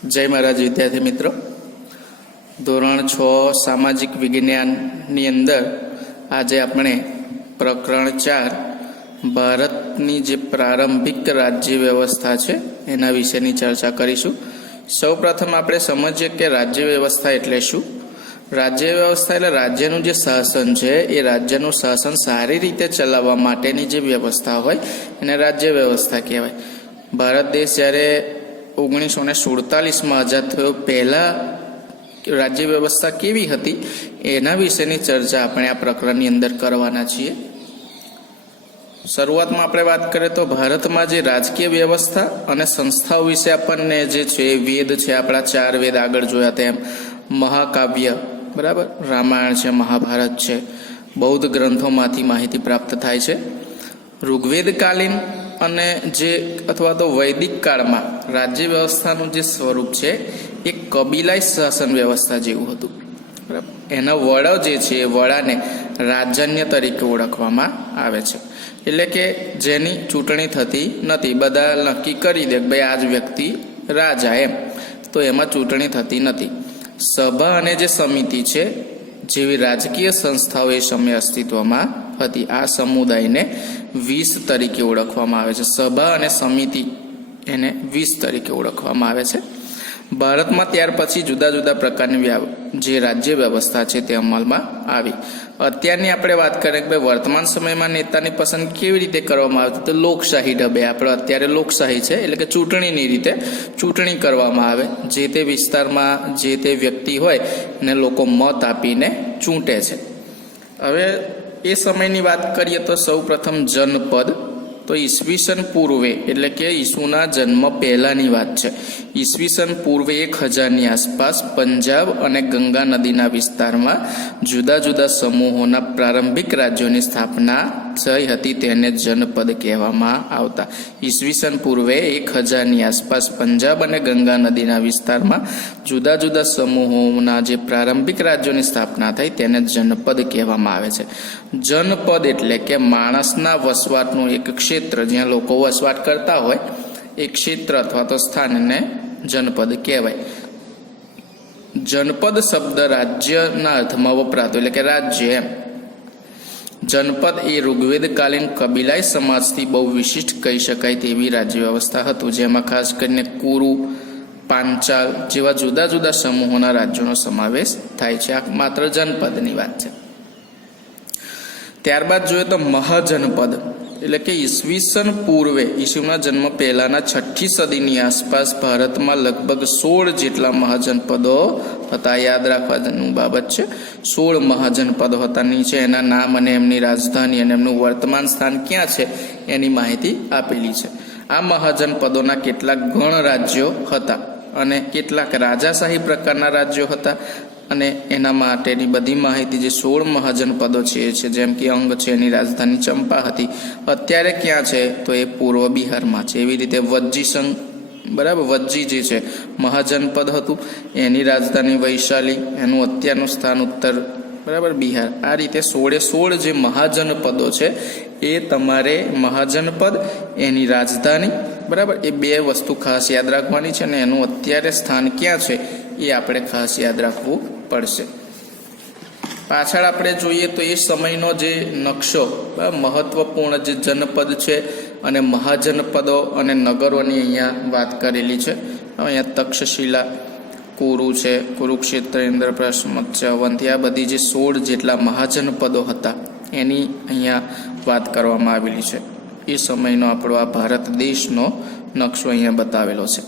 जय महाराज विद्यार्थी मित्रों, धोरण 6 सामाजिक विज्ञाननी अंदर आज आपणे प्रकरण 4 भारतनी जे प्रारंभिक राज्य व्यवस्था है एना विषयनी चर्चा करीशुं। सौ प्रथम आपणे समझीए के राज्य व्यवस्था एटले शुं। राज्य व्यवस्था एटले राज्यनुं जे शासन है ए राज्यनुं शासन सारी रीते चलाववा माटेनी जे व्यवस्था होय एने राज्य व्यवस्था कहेवाय। भारत देश ज्यारे 1947 में आजाद थयो पहला राज्य व्यवस्था केवी हती एना विषयनी चर्चा आपणे आ प्रकरणनी अंदर करवाना छीए। शुरुआत में आपणे बात करीए तो भारत में जे राजकीय व्यवस्था अने संस्थाओं विषय आपणे जे छे वेद छे, आपणा 4 वेद आगळ जोया तेम, महाकाव्य बराबर, रामायण छे, महाभारत छे, बौद्ध ग्रंथोमांथी माहिती प्राप्त थाय छे। ऋग्वेद कालीन अने जे अथवा तो वैदिक काल में राज्य व्यवस्था जे स्वरूप है एक कबीलाई शासन व्यवस्था जेवुं हतुं। बराबर, एना वडो जे छे वड़ा ने राजन्य तरीके ओळखवामां आवे छे। एटले के जेनी चूंटणी थती नथी, बधा नक्की करी दे भाई आज व्यक्ति राजा एम, तो एमां चूंटणी थती नथी। सभा अने जे समिति छे जेवी राजकीय संस्थाओं ए समय अस्तित्वमां हती। आ समुदायने 20 तरीके ओळखवामां आवे छे। सभा अने समिति एने 20 तरीके ओळखवामां आवे छे। भारत में त्यार पछी जुदा जुदा प्रकारनी जे राज्य व्यवस्था है ते अमलमां आवी। अत्यारनी आपणे वात करीए के वर्तमान समय में नेतानी पसंद केवी रीते करवामां आवे तो लोकशाही ढबे आपणे अत्यारे लोकशाही छे एटले के चूंटणीनी रीते चूंटणी करवामां आवे। जे ते विस्तारमां जे ते व्यक्ति होय ने लोको मत आपीने चूंटे छे। हवे ए समयनी बात करीए तो सौ प्रथम जनपद तो ईस्वीसन पूर्वे एटले के ईसुना जन्म पहेलानी बात छे। ईस्वीसन पूर्वे 1000 ની आसपास पंजाब अने गंगा नदीना विस्तारमां जुदा जुदा समूहोना प्रारंभिक राज्योनी स्थापना थई हती तेने जनपद कहेवामां आवता। ईस्वीसन पूर्वे 1000 ની आसपास पंजाब अने गंगा नदीना विस्तारमां जुदा जुदा समूहोना जे प्रारंभिक राज्योनी स्थापना थई तेने जनपद कहेवामां आवे छे। जनपद एटले के माणसना वसवाटनुं एक क्षेत्र ज्यां लोको वसवाट करता होय एक क्षेत्र अथवा तो स्थान ने जनपद कहेवाय। जनपद शब्द राज्यना अर्थमां वपरातो एटले के राज्य एम। जनपद ए ऋग्वेद कालीन कबीलाई समाजथी बहु विशिष्ट कही शकाय तेवी राज्य व्यवस्था हतुं, जेमां खास करीने कुरु, पांचाल जेवा जुदा जुदा समूहोना राज्योनो समावेश थाय छे। आ मात्र जनपदनी वात छे। त्यारबाद जोईए तो महाजनपद एटले के ईस्वीसन पूर्वे ईसुना जन्म पहेलाना 6ठी सदीनी आसपास भारत में लगभग 16 जेटला महाजनपदों हता। याद राखवानी बाबत छे। 16 महाजनपदों हता। नीचे एना नाम अने एमनी राजधानी अने एमनुं वर्तमान स्थान क्यां छे एनी माहिती आपेली छे। आ महाजनपदोना केटलाक गण राज्यो हता अने केटलाक राजाशाही प्रकारना राज्यो हता अने एना माटेनी बधी माहिती जे 16 महाजनपदों छे जेम के अंग छे एनी राजधानी चंपा हती। अत्यारे क्यां छे तो ए पूर्व बिहार में छे। एवी रीते वज्जी संघ बराबर वज्जी जे छे महाजनपद हतुं एनी राजधानी वैशाली, एनुं अत्यारनुं स्थान उत्तर बराबर बिहार। आ रीते 16 जे महाजनपदों छे ए तमारे महाजनपद एनी राजधानी बराबर ए बे वस्तु खास याद राखवानी छे अने एनुं अत्यारे स्थान क्यां छे ए आपणे खास याद राखवुं पड़शे। पाछळ आपणे जोईए तो ए समयनो जे नक्शो महत्वपूर्ण जे जनपद छे अने महाजनपदो अने नगरोनी अहींया वात करेली छे। अहींया तक्षशिला, कुरु छे, कुरुक्षेत्र, इंद्रप्रस्थ, मत्स्य, अवंती आ बधी जे 16 जेटला महाजनपदो हता एनी अहींया वात करवामां आवेली छे। ए समयनो आपणो आ भारत देशनो नक्शो अहींया बतावेलो छे।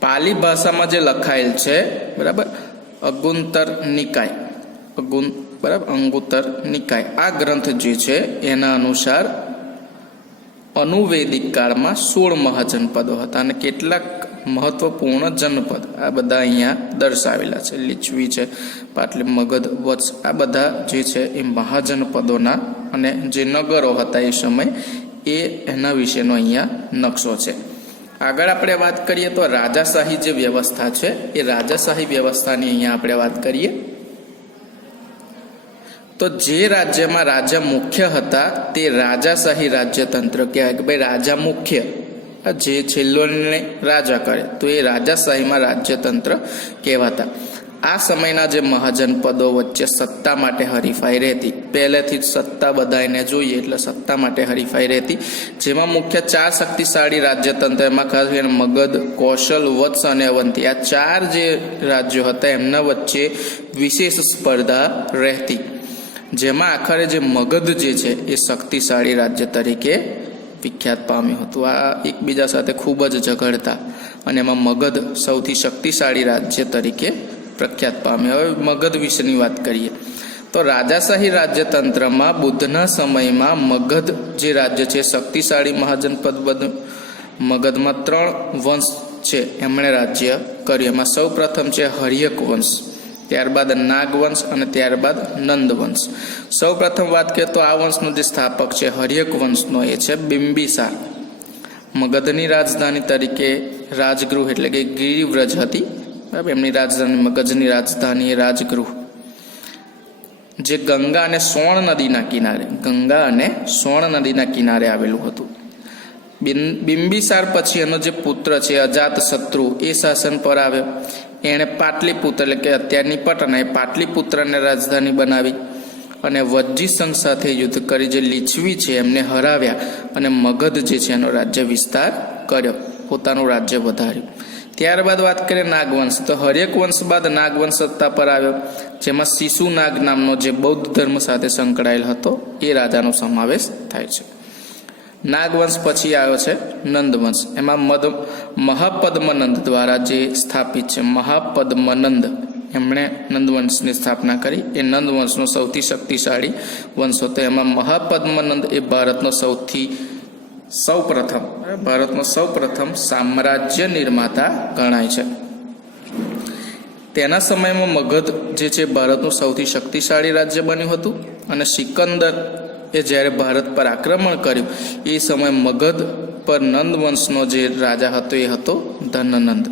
पाली भाषा में जे लखायेल छे बराबर अगुंतर निकाय बराबर अंगुतर निकाय आ ग्रंथ जे छे एना अनुसार अनुवेदिक काल में 16 महाजनपदों हता अने केटलाक महत्वपूर्ण जनपद आ बधा अहींया दर्शावेला छे। लिच्छवी छे, पाटली, मगध, वत्स आ बधा जे छे ए महाजनपदोना अने जे नगरो हता ए समय ए एना विशेनो अहींया नक्शो छे। आगळ आपणे वात करीए तो राजाशाही जे व्यवस्था है ए राजाशाही व्यवस्था की अहींया आपणे वात करीए तो जे राज्य में राजा मुख्य हता ते राजाशाही राज्यतंत्र कहेवाय। के भाई राजा मुख्य જે છેલ્લો નિર્ણય રાજા કરે તો એ રાજાશાહીમાં રાજ્યતંત્ર કહેવાતા. આ સમયના જે મહાજનપદો વચ્ચે સત્તા માટે હરીફાઈ રહેતી. પહેલેથી જ સત્તા બધાને જોઈએ એટલે સત્તા માટે હરીફાઈ રહેતી, જેમાં મુખ્ય 4 શક્તિશાળી રાજ્યતંત્ર, એમાં ખાસ કરીને મગધ, કૌશલ, વત્સ અને અવંતી, આ 4 જે રાજ્યો હતા એમના વચ્ચે વિશેષ સ્પર્ધા રહેતી, જેમાં આખરે જે મગધ જે છે એ શક્તિશાળી રાજ્ય તરીકે વિખ્યાત પામ્યું હતું. આ એકબીજા સાથે ખૂબ જ ઝઘડતા અને એમાં મગધ સૌથી શક્તિશાળી રાજ્ય તરીકે પ્રખ્યાત પામ્યું. હવે મગધ વિશેની વાત કરીએ તો રાજાશાહી રાજ્યતંત્રમાં બુદ્ધના સમયમાં મગધ જે રાજ્ય છે શક્તિશાળી મહાજનપદ બન્યું. મગધમાં 3 વંશ છે એમણે રાજ્ય કર્યું. એમાં સૌ પ્રથમ છે હર્યક વંશ, ત્યારબાદ નાગવંશ અને ત્યારબાદ નંદવંશ. સૌ પ્રથમ વાત કરીએ તો આ વંશનો જે સ્થાપક છે હર્યક વંશનો એ છે બિંબિસાર. મગધની રાજધાની તરીકે રાજગૃહ એટલે કે ગિરિવ્રજ હતી, બરાબર. એમની રાજધાની મગધની રાજધાની એ રાજગૃહ, જે ગંગા અને સોણ નદીના કિનારે આવેલું હતું. બિંબિસાર પછી એનો જે પુત્ર છે અજાતશત્રુ એ શાસન પર આવ્યો. એણે પાટલીપુત્ર એટલે કે અત્યારની પટના એ પાટલીપુત્રને રાજધાની બનાવી અને વજ્જી સંઘ સાથે યુદ્ધ કરી જે લીછવી છે એમને હરાવ્યા અને મગધ જે છે એનો રાજ્ય વિસ્તાર કર્યો, પોતાનું રાજ્ય વધાર્યું. ત્યારબાદ વાત કરીએ નાગવંશ તો હર્યક વંશ બાદ નાગવંશ સત્તા પર આવ્યો, જેમાં શિશુનાગ નામનો જે બૌદ્ધ ધર્મ સાથે સંકળાયેલ હતો એ રાજાનો સમાવેશ થાય છે. નાગવંશ પછી આવ્યો છે નંદવંશ. એમાં મહાપદ્મનંદ દ્વારા જે સ્થાપિત છે, મહાપદ્મનંદ એમણે નંદવંશની સ્થાપના કરી. એ નંદવંશનો સૌથી શક્તિશાળી વંશ હતો. એમાં મહાપદ્મનંદ એ ભારતનો સૌપ્રથમ સામ્રાજ્ય નિર્માતા ગણાય છે. તેના સમયમાં મગધ જે છે ભારતનું સૌથી શક્તિશાળી રાજ્ય બન્યું હતું અને સિકંદર એ જ્યારે ભારત પર આક્રમણ કર્યું એ સમય મગધ પર નંદવંશનો જે રાજા હતો એ હતો ધનનંદ.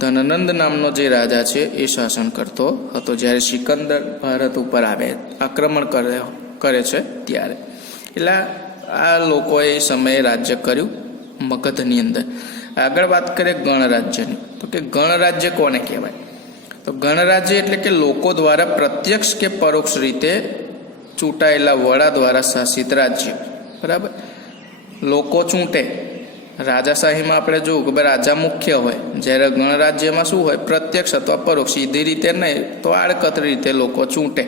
ધનનંદ નામનો જે રાજા છે એ શાસન કરતો હતો જ્યારે સિકંદર ભારત ઉપર આક્રમણ કરે છે ત્યારે. એટલે આ લોકોએ એ સમયે રાજ્ય કર્યું મગધની અંદર. આગળ વાત કરીએ ગણરાજ્યની તો કે ગણરાજ્ય કોને કહેવાય? તો ગણરાજ્ય એટલે કે લોકો દ્વારા પ્રત્યક્ષ કે પરોક્ષ રીતે ચૂંટાયેલા વડા દ્વારા શાસિત રાજ્ય, બરાબર. લોકો ચૂંટે. રાજાશાહીમાં આપણે જોવું કે રાજા મુખ્ય હોય, જ્યારે ગણરાજ્યમાં શું હોય? પ્રત્યક્ષ અથવા પરોક્ષ, સીધી રીતે નહીં તો આડકતરી રીતે લોકો ચૂંટે.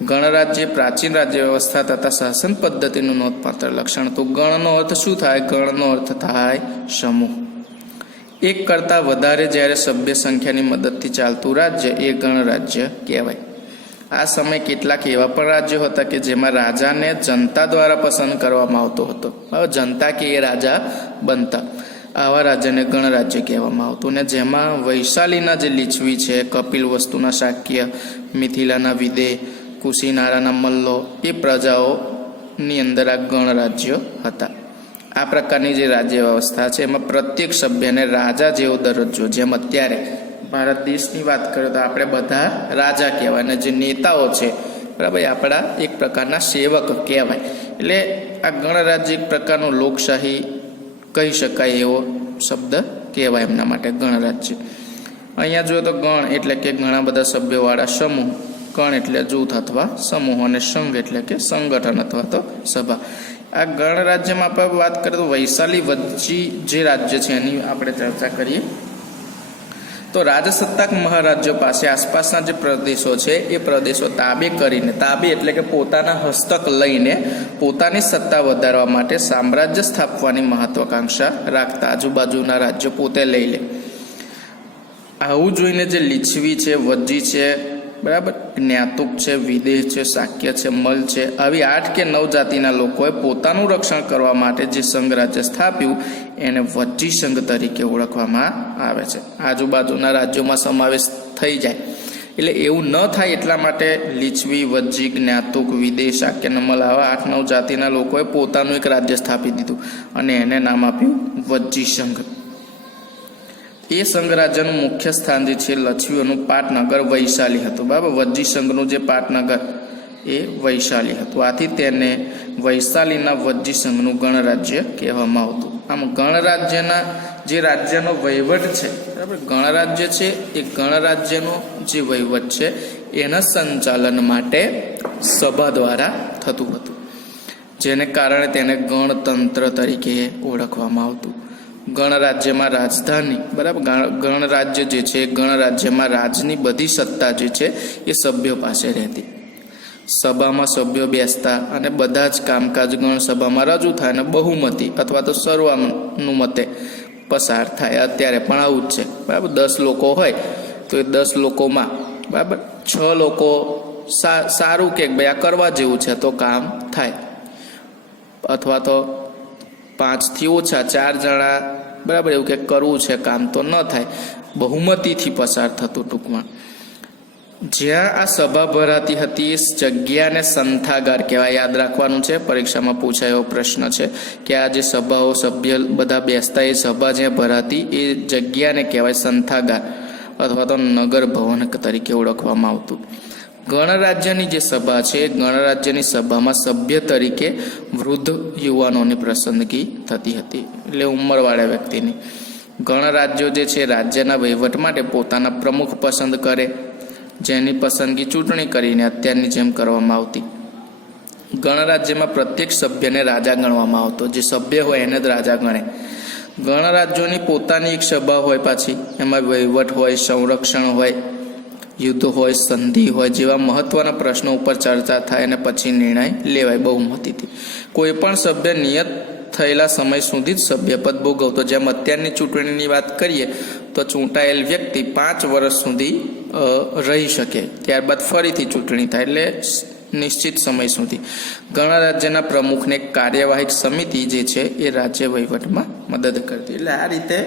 ગણરાજ્ય પ્રાચીન રાજ્ય વ્યવસ્થા તથા શાસન પદ્ધતિનું નોંધપાત્ર લક્ષણ. તો ગણનો અર્થ શું થાય? ગણનો અર્થ થાય સમૂહ. એક કરતાં વધારે જ્યારે સભ્ય સંખ્યાની મદદથી ચાલતું રાજ્ય એ ગણરાજ્ય કહેવાય. આ સમયે કેટલાક એવા પણ રાજ્યો હતા કે જેમાં રાજાને જનતા દ્વારા પસંદ કરવામાં આવતો હતો. હવે જનતા કે એ રાજા બનતા. આવા રાજ્યને ગણરાજ્ય કહેવામાં આવતું. ને જેમાં વૈશાલીના જે લીછવી છે, કપિલવસ્તુના શાક્ય, મિથિલાના વિદેહ, કુશીનારાના મલ્લો એ પ્રજાઓની અંદર આ ગણરાજ્યો હતા. આ પ્રકારની જે રાજ્ય વ્યવસ્થા છે એમાં પ્રત્યેક સભ્યને રાજા જેવો દરજ્જો, જેમ અત્યારે ભારત દેશની વાત કરીએ તો આપણે બધા રાજા કહેવાય અને જે નેતાઓ છે, બરાબર, આપણા એક પ્રકારના સેવક કહેવાય. એટલે આ ગણરાજ્ય એક પ્રકારનું લોકશાહી કહી શકાય એવો શબ્દ કહેવાય એમના માટે ગણરાજ્ય. અહીંયા જોઈએ તો ગણ એટલે કે ઘણા બધા સભ્યોવાળા સમૂહ, ગણ એટલે જૂથ અથવા સમૂહ, અને સંઘ એટલે કે સંગઠન અથવા તો સભા. આ ગણરાજ્યમાં આપણે વાત કરીએ તો વૈશાલી વજ્જી જે રાજ્ય છે એની આપણે ચર્ચા કરીએ તો રાજસત્તાક મહારાજ્યો પાસે આસપાસના જે પ્રદેશો છે એ પ્રદેશો તાબે કરીને, તાબે એટલે કે પોતાના હસ્તક લઈને પોતાની સત્તા વધારવા માટે સામ્રાજ્ય સ્થાપવાની મહત્વાકાંક્ષા રાખતા. આજુબાજુના રાજ્યો પોતે લઈ લે. આવું જોઈને જે લીછવી છે, વજ્જી છે, બરાબર, જ્ઞાતુક છે, વિદેહ છે, શાક્ય છે, મલ છે, આવી 8 કે 9 જાતિના લોકોએ પોતાનું રક્ષણ કરવા માટે જે સંઘ રાજ્ય સ્થાપ્યું એને વજ્જી સંઘ તરીકે ઓળખવામાં આવે છે. આજુબાજુના રાજ્યોમાં સમાવેશ થઈ જાય એટલે એવું ન થાય એટલા માટે લીછવી, વજ્જી, જ્ઞાતુક, વિદેહ, શાક્ય, મલ આવા 8-9 જાતિના લોકોએ પોતાનું એક રાજ્ય સ્થાપી દીધું અને એને નામ આપ્યું વજ્જી સંઘ. એ સંઘ રાજ્યનું મુખ્ય સ્થાન જે છે લછવીઓનું પાટનગર વૈશાલી હતું, બરાબર. વજ્જી સંઘનું જે પાટનગર એ વૈશાલી હતું. આથી તેને વૈશાલીના વજ્જી સંઘનું ગણરાજ્ય કહેવામાં આવતું. આમ ગણરાજ્યના જે રાજ્યનો વહીવટ છે, બરાબર, ગણરાજ્ય છે એ ગણરાજ્યનો જે વહીવટ છે એના સંચાલન માટે સભા દ્વારા થતું હતું, જેને કારણે તેને ગણતંત્ર તરીકે ઓળખવામાં આવતું. ગણરાજ્યમાં રાજધાની, બરાબર, ગણરાજ્ય જે છે ગણરાજ્યમાં રાજની બધી સત્તા જે છે એ સભ્યો પાસે રહેતી. સભામાં સભ્યો બેસતા અને બધા જ કામકાજ ગણસભામાં રજૂ થાય અને બહુમતી અથવા તો સર્વાનુમતે પસાર થાય. અત્યારે પણ આવું જ છે, બરાબર. 10 લોકો હોય તો એ 10 લોકોમાં, બરાબર, 6 લોકો સારું કે ભાઈ આ કરવા જેવું છે તો કામ થાય, અથવા તો 5 થી ઓછા 4 જણા, બરાબર, એવું કે કરવું છે કામ તો ન થાય, બહુમતીથી પસાર થતું. ટૂંકમાં જ્યાં આ સભા ભરાતી હતી એ જગ્યાને સંથાગાર કહેવાય. યાદ રાખવાનું છે, પરીક્ષામાં પૂછાય એવો પ્રશ્ન છે કે આ જે સભાઓ સભ્ય બધા બેસતા એ સભા જ્યાં ભરાતી એ જગ્યાને કહેવાય સંથાગાર અથવા તો નગર ભવન તરીકે ઓળખવામાં આવતું. ગણરાજ્યની જે સભા છે ગણરાજ્યની સભામાં સભ્ય તરીકે વૃદ્ધ યુવાનોની પસંદગી થતી હતી, એટલે ઉંમરવાળા વ્યક્તિની. ગણરાજ્યો જે છે રાજ્યના વહીવટ માટે પોતાના પ્રમુખ પસંદ કરે, જેની પસંદગી ચૂંટણી કરીને અત્યારની જેમ કરવામાં આવતી. ગણરાજ્યમાં પ્રત્યેક સભ્યને રાજા ગણવામાં આવતો, જે સભ્ય હોય એને જ રાજા ગણે. ગણરાજ્યોની પોતાની એક સભા હોય, પાછી એમાં વહીવટ હોય, સંરક્ષણ હોય, યુદ્ધ હોય, સંધિ હોય જેવા મહત્વના પ્રશ્નો ઉપર ચર્ચા થાય અને પછી નિર્ણય લેવાય બહુમતીથી. કોઈ પણ સભ્ય નિયત થયેલા સમય સુધી જ સભ્યપદ ભોગવતો. જેમ અત્યારની ચૂંટણીની વાત કરીએ તો ચૂંટાયેલ વ્યક્તિ 5 વર્ષ સુધી રહી શકે, ત્યારબાદ ફરીથી ચૂંટણી થાય, એટલે નિશ્ચિત સમય સુધી. ગણરાજ્યના પ્રમુખને કાર્યવાહક સમિતિ જે છે એ રાજ્ય વહીવટમાં મદદ કરતી. એટલે આ રીતે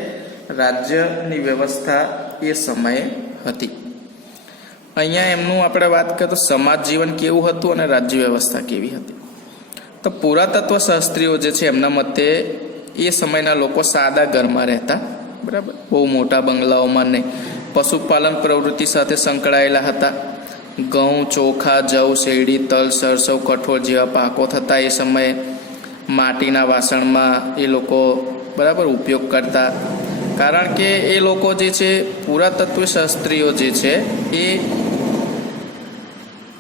રાજ્યની વ્યવસ્થા એ સમયે હતી. અહીંયા એમનું આપણે વાત કરીએ તો સમાજ જીવન કેવું હતું અને રાજ્ય વ્યવસ્થા કેવી હતી. તો પુરાતત્વ શાસ્ત્રીઓ જે છે એમના મતે એ સમયના લોકો સાદા ઘરમાં રહેતા, બરાબર, બહુ મોટા બંગલાઓમાં નહીં. પશુપાલન પ્રવૃત્તિ સાથે સંકળાયેલા હતા. ઘઉં, ચોખા, જવ, શેરડી, તલ, સરસવ, કઠોળ જેવા પાકો થતા એ સમયે. માટીના વાસણમાં એ લોકો, બરાબર, ઉપયોગ કરતા. કારણ કે એ લોકો જે છે પુરાતત્વ શાસ્ત્રીઓ જે છે એ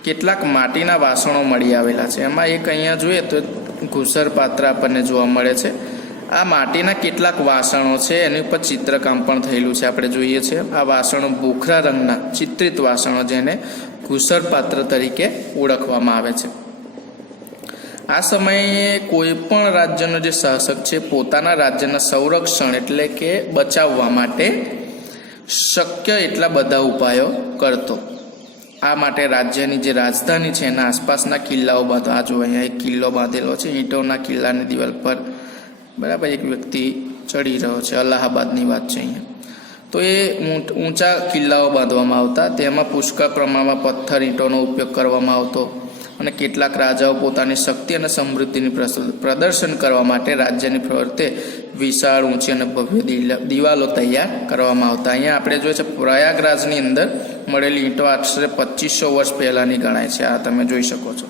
કેટલાક માટીના વાસણો મળી આવેલા છે. એમાં એક અહીંયા જોઈએ તો ઘુસર પાત્ર આપણને જોવા મળે છે. આ માટીના કેટલાક વાસણો છે, એની ઉપર ચિત્રકામ પણ થયેલું છે, આપણે જોઈએ છે. આ વાસણો ભૂખરા રંગના ચિત્રિત વાસણો, જેને ઘુસર પાત્ર તરીકે ઓળખવામાં આવે છે. આ સમયે કોઈ પણ રાજ્યનો જે શાસક છે પોતાના રાજ્યના સંરક્ષણ એટલે કે બચાવવા માટે શક્ય એટલા બધા ઉપાયો કરતો. આ માટે રાજ્યની જે રાજધાની છે એના આસપાસના કિલ્લાઓ બાંધો. આ જો અહીંયા એક કિલ્લો બાંધેલો છે ઈંટોના કિલ્લાની દિવાલ પર, બરાબર, એક વ્યક્તિ ચડી રહ્યો છે. અલ્હાબાદની વાત છે અહીંયા. તો એ ઊંચા કિલ્લાઓ બાંધવામાં આવતા, તેમાં પુષ્કળ પ્રમાણમાં પથ્થર ઈંટોનો ઉપયોગ કરવામાં આવતો અને કેટલાક રાજાઓ પોતાની શક્તિ અને સમૃદ્ધિની પ્રદર્શન કરવા માટે રાજ્યની ફરતે વિશાળ, ઊંચી અને ભવ્ય દિવાલો તૈયાર કરવામાં આવતા. અહીંયા આપણે જોઈએ છે પ્રયાગરાજની અંદર મળેલી ઈંટો આશરે 2500 વર્ષ પહેલાંની ગણાય છે. આ તમે જોઈ શકો છો.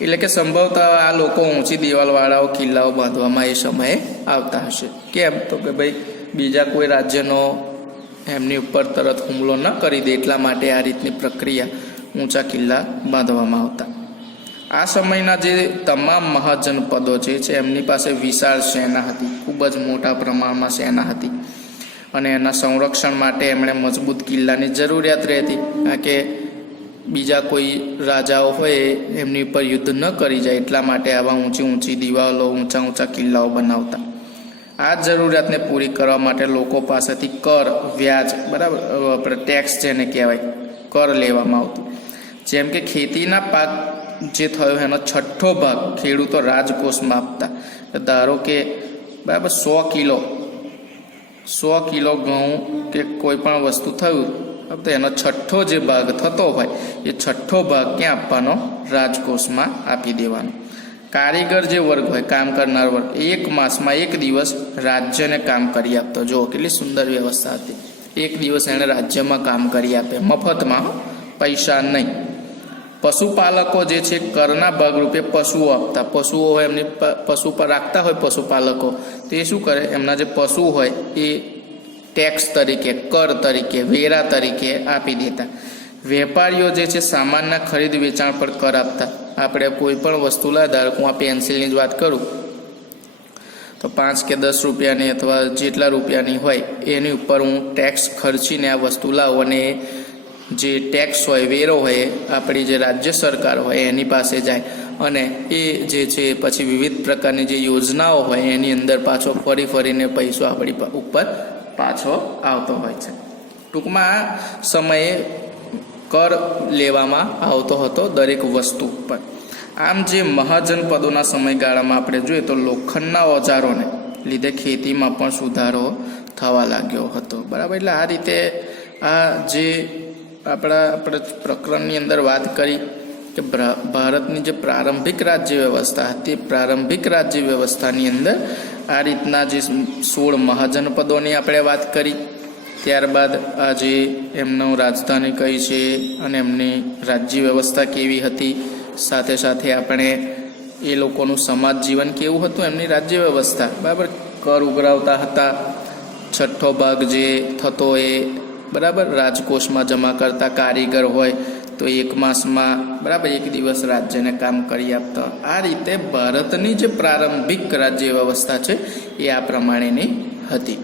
એટલે કે સંભવતઃ આ લોકો ઊંચી દિવાલવાળાઓ કિલ્લાઓ બાંધવામાં એ સમયે આવતા હશે. કેમ? તો કે ભાઈ બીજા કોઈ રાજ્યનો એમની ઉપર તરત હુમલો ન કરી દે એટલા માટે આ રીતની પ્રક્રિયા ઊંચા કિલ્લા બાંધવામાં આવતા. આ સમયના જે તમામ મહાજનપદો જે છે એમની પાસે વિશાળ સેના હતી, ખૂબ જ મોટા પ્રમાણમાં સેના હતી અને એના સંરક્ષણ માટે એમણે મજબૂત કિલ્લાની જરૂરિયાત રહેતી. કારણ કે બીજા કોઈ રાજાઓ હોય એમની ઉપર યુદ્ધ ન કરી જાય એટલા માટે આવા ઊંચી દિવાલો, ઊંચા કિલ્લાઓ બનાવતા. આ જરૂરિયાતને પૂરી કરવા માટે લોકો પાસેથી કર, વ્યાજ, બરાબર, આપણે ટેક્સ જેને કહેવાય, કર લેવામાં આવતું. જેમ કે ખેતીના પાક જે થયો એનો 6ઠ્ઠો ભાગ ખેડૂતો રાજકોષમાં આપતા. ધારો કે, બરાબર, 100 કિલો ઘઉં કે કોઈ પણ વસ્તુ થયું તો એનો 6ઠ્ઠો જે ભાગ થતો હોય એ 6ઠ્ઠો ભાગ ક્યાં આપવાનો? રાજકોષમાં આપી દેવાનો. કારીગર જે વર્ગ હોય, કામ કરનાર વર્ગ, 1 માસમાં 1 દિવસ રાજ્યને કામ કરી આપતો. જો કેટલી સુંદર વ્યવસ્થા હતી. 1 દિવસ એણે રાજ્યમાં કામ કરી આપે, મફતમાં, પૈસા નહીં. પશુપાલકો જે છે કરના ભાગરૂપે પશુઓ આપતા, પશુઓ હોય એમની પશુ પર રાખતા હોય પશુપાલકો, તે શું કરે, એમના જે પશુ હોય એ ટેક્સ તરીકે, કર તરીકે, વેરા તરીકે આપી દેતા. વેપારીઓ જે છે સામાનના ખરીદ વેચાણ પર કર આપતા. આપણે કોઈ પણ વસ્તુ લાવે, ધારો હું આ પેન્સિલની જ વાત કરું તો 5 કે 10 રૂપિયાની અથવા જેટલા રૂપિયાની હોય એની ઉપર હું ટેક્સ ખર્ચીને આ વસ્તુ લાવું અને જે ટેક્સ હોય, વેરો હોય, આપણી જે રાજ્ય સરકાર હોય એની પાસે જાય અને એ જે છે પછી વિવિધ પ્રકારની જે યોજનાઓ હોય એની અંદર પાછો ફરીને પૈસો આપણી ઉપર પાછો આવતો હોય છે. ટૂંકમાં આ સમયે કર લેવામાં આવતો હતો દરેક વસ્તુ પર. આમ જે મહાજનપદોના સમયગાળામાં આપણે જોઈએ તો લોખંડના ઓજારોને લીધે ખેતીમાં પણ સુધારો થવા લાગ્યો હતો. બરાબર, એટલે આ રીતે આ જે આપણે પ્રકરણની અંદર વાત કરી કે ભારતની જે પ્રારંભિક રાજ્ય વ્યવસ્થા હતી, પ્રારંભિક રાજ્ય વ્યવસ્થાની અંદર આ રીતના જે 16 મહાજનપદોની આપણે વાત કરી. ત્યારબાદ આ જે એમનું રાજધાની કઈ છે અને એમની રાજ્ય વ્યવસ્થા કેવી હતી, સાથે સાથે આપણે એ લોકોનું સમાજ જીવન કેવું હતું, એમની રાજ્ય વ્યવસ્થા. બરાબર, કર ઉઘરાવતા હતા, 6ઠ્ઠો ભાગ જે થતો એ બરાબર રાજકોષમાં જમા કરતા. કારીગર હોય તો 1 માસમાં બરાબર 1 દિવસ રાજ્યને કામ કરી આપતા. આ રીતે ભારતની જે પ્રારંભિક રાજ્ય વ્યવસ્થા છે એ આ પ્રમાણેની હતી.